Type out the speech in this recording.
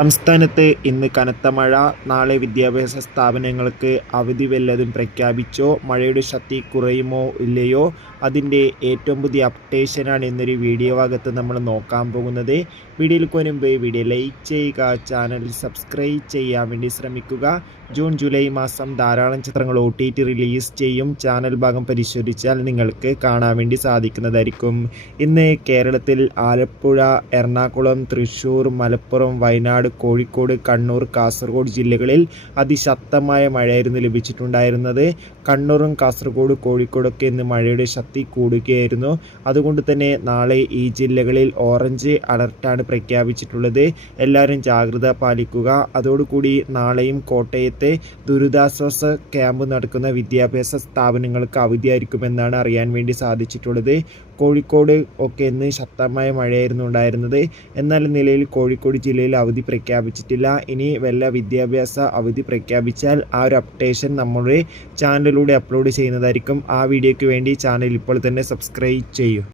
സംസ്ഥാനത്ത് ഇന്ന് കനത്ത മഴ. നാളെ വിദ്യാഭ്യാസ സ്ഥാപനങ്ങൾക്ക് അവധി വല്ലതും പ്രഖ്യാപിച്ചോ? മഴയുടെ ശക്തി കുറയുമോ ഇല്ലയോ? അതിൻ്റെ ഏറ്റവും പുതിയ അപ്ഡേഷനാണ് ഇന്നൊരു വീഡിയോ ഭാഗത്ത് നമ്മൾ നോക്കാൻ പോകുന്നത്. വീഡിയോയിൽ മുൻപ് വീഡിയോ ലൈക്ക് ചെയ്യുക, ചാനൽ സബ്സ്ക്രൈബ് ചെയ്യാൻ വേണ്ടി ശ്രമിക്കുക. ജൂൺ ജൂലൈ മാസം ധാരാളം ചിത്രങ്ങൾ OTT റിലീസ് ചെയ്യും. ചാനൽ ഭാഗം പരിശോധിച്ചാൽ നിങ്ങൾക്ക് കാണാൻ വേണ്ടി സാധിക്കുന്നതായിരിക്കും. ഇന്ന് കേരളത്തിൽ ആലപ്പുഴ, എറണാകുളം, തൃശ്ശൂർ, മലപ്പുറം, വയനാട്, കോഴിക്കോട്, കണ്ണൂർ, കാസർഗോഡ് ജില്ലകളിൽ അതിശക്തമായ മഴയായിരുന്നു ലഭിച്ചിട്ടുണ്ടായിരുന്നത്. കണ്ണൂരും കാസർഗോഡ്, കോഴിക്കോടൊക്കെ ഇന്ന് മഴയുടെ ശക്തി കൂടുകയായിരുന്നു. അതുകൊണ്ട് തന്നെ നാളെ ഈ ജില്ലകളിൽ ഓറഞ്ച് അലർട്ടാണ് പ്രഖ്യാപിച്ചിട്ടുള്ളത്. എല്ലാവരും ജാഗ്രത പാലിക്കുക. അതോടുകൂടി നാളെയും കോട്ടയത്തെ ദുരിതാശ്വാസ ക്യാമ്പ് നടക്കുന്ന വിദ്യാഭ്യാസ സ്ഥാപനങ്ങൾക്ക് അവധിയായിരിക്കുമെന്നാണ് അറിയാൻ വേണ്ടി സാധിച്ചിട്ടുള്ളത്. കോഴിക്കോട് ഒക്കെ ഇന്ന് ശക്തമായ മഴയായിരുന്നു ഉണ്ടായിരുന്നത്. എന്നാൽ നിലയിൽ കോഴിക്കോട് ജില്ലയിൽ അവധി പ്രഖ്യാപിച്ചിട്ടില്ല. ഇനി വല്ല വിദ്യാഭ്യാസ അവധി പ്രഖ്യാപിച്ചാൽ ആ ഒരു അപ്ഡേഷൻ നമ്മുടെ ചാനലിലൂടെ അപ്ലോഡ് ചെയ്യുന്നതായിരിക്കും. ആ വീഡിയോയ്ക്ക് വേണ്ടി ചാനൽ ഇപ്പോൾ തന്നെ സബ്സ്ക്രൈബ് ചെയ്യൂ.